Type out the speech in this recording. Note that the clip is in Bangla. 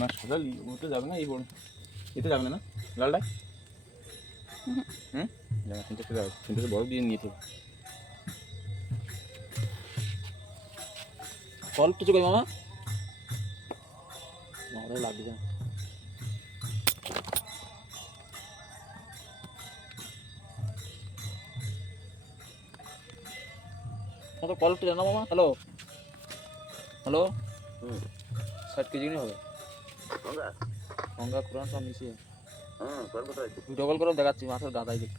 মাছ সাজালি ওটা যাবে না, এই বড় এতে যাবে না লালটাই। কিন্তু বড় দিয়ে নিয়েছে কল তো চোখে মামা ভালো লাগবে। কত কলটা জানো মামা? হ্যালো হ্যালো, 60 কেজি নিয়ে হবে গঙ্গা কোরআন সব মিশিয়ে। ভিডিও কল করে দেখাচ্ছি মাছের গাদাই দেখি।